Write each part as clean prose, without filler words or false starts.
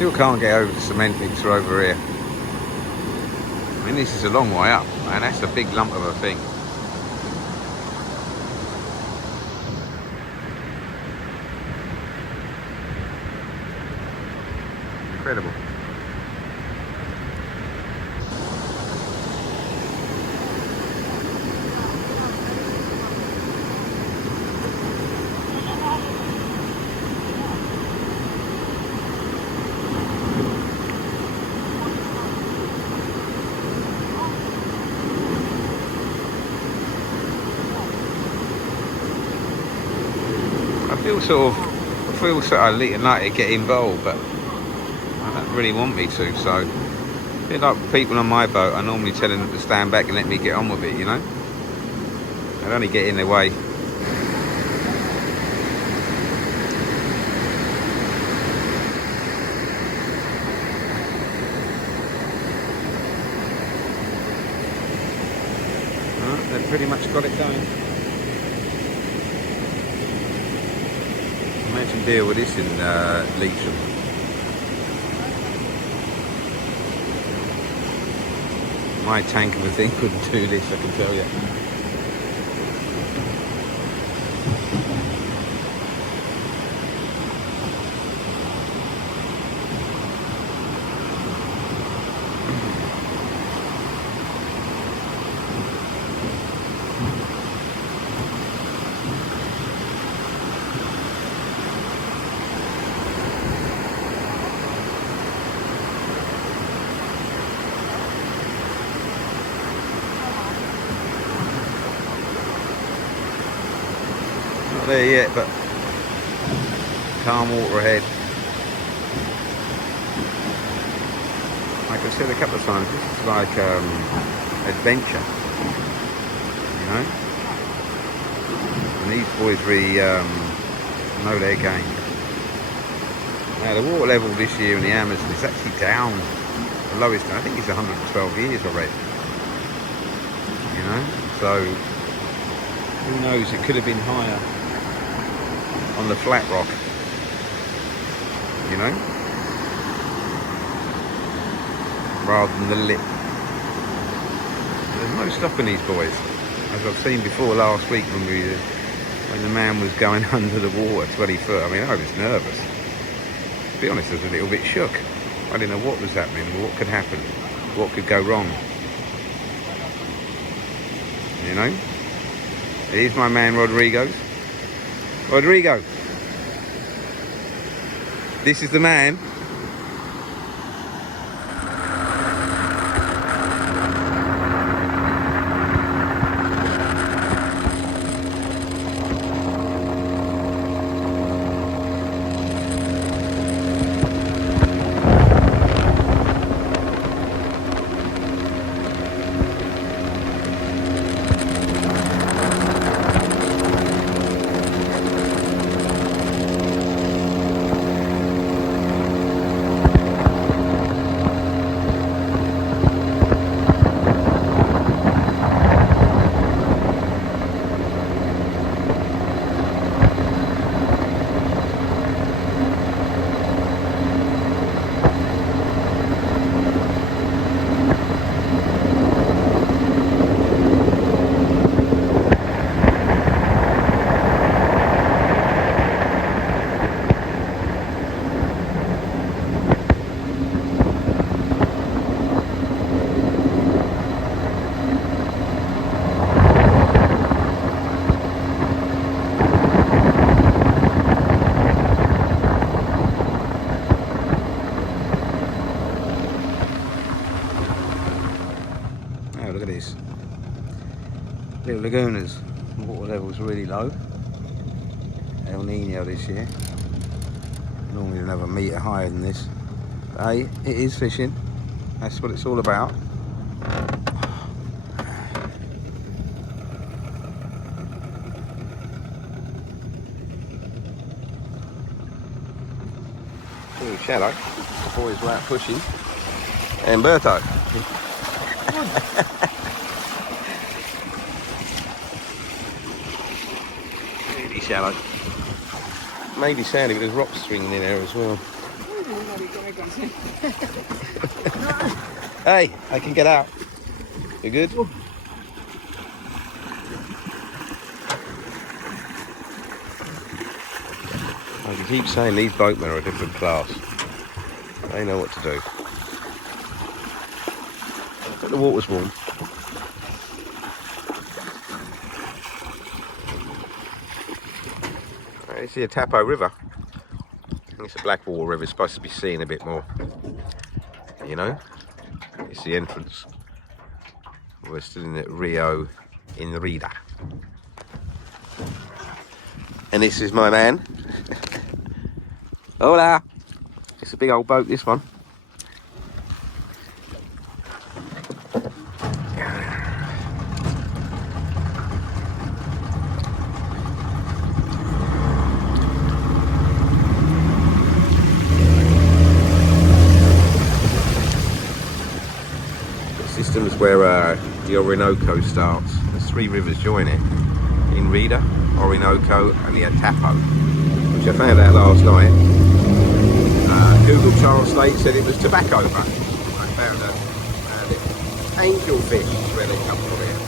Still can't get over the cement mixer over here. I mean, this is a long way up, and that's a big lump of a thing. Incredible. I feel sort of like to get involved, but I don't really want me to. So, a bit like people on my boat, I normally tell them to stand back and let me get on with it, you know. I'd only get in their way. They've pretty much got it going. Imagine deal with this in Leitrim. My tank of a thing couldn't do this, I can tell you. Not there yet, but calm water ahead. Like I've said a couple of times, this is like adventure, you know. And these boys really know their game. Now the water level this year in the Amazon is actually down. The lowest, I think it's 112 years already. You know, so who knows? It could have been higher on the flat rock. You know, rather than the lip. There's no stopping these boys, as I've seen before last week when the man was going under the water 20 foot. I mean, I was nervous. To be honest, I was a little bit shook. I didn't know what was happening, what could happen, what could go wrong. You know? Here's my man Rodrigo. Rodrigo, this is the man. Look at this. Little lagunas. Water level's really low. El Nino this year. Normally another metre higher than this. But hey, it is fishing. That's what it's all about. Ooh, shallow. The boys were out pushing. And Berto. Really shallow. Maybe sandy, but there's rocks swinging in there as well. Hey, I can get out. You good? I can keep saying these boatmen are a different class. They know what to do. But the water's warm. You see a Tapo River. I think it's a Blackwater River. It's supposed to be seen a bit more. You know? It's the entrance. We're still in Rio in Rida. And this is my man. Hola! It's a big old boat, this one. The system's where the Orinoco starts. There's 3 rivers join it. In Rida, Orinoco and the Atapo, which I found out last night. Google Translate said it was tobacco, but I found out angelfish is where they come from here.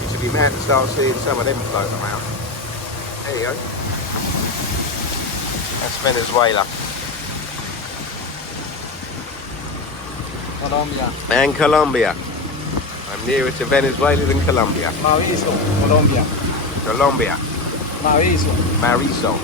You should be mad to start seeing some of them float around. There you go. That's Venezuela. Colombia. And Colombia. I'm nearer to Venezuela than Colombia. Mauricio, Colombia. Colombia. Mauricio. Marisol.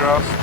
Ross.